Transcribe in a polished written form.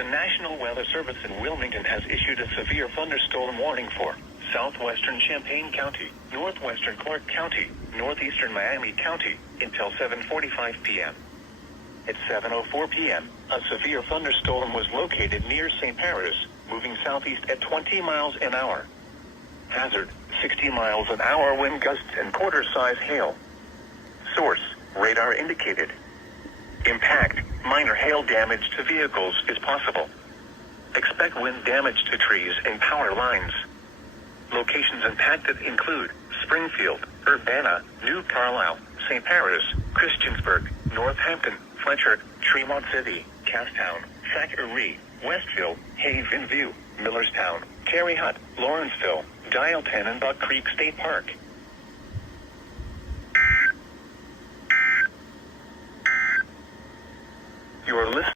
The National Weather Service in Wilmington has issued a severe thunderstorm warning for southwestern Champaign County, northwestern Clark County, northeastern Miami County, until 7:45 p.m. At 7:04 p.m., a severe thunderstorm was located near St. Paris, moving southeast at 20 miles an hour. Hazard, 60 miles an hour wind gusts and quarter-size hail. Source, radar indicated. Impact, minor hail damage to vehicles is possible. Expect wind damage to trees and power lines. Locations impacted include Springfield, Urbana, New Carlisle, St. Paris, Christiansburg, Northampton, Fletcher, Tremont City, Casstown, Thackeray, Westville, Haven View, Millerstown, Cary Hut, Lawrenceville, Dialton, and Buck Creek State Park. You are listening.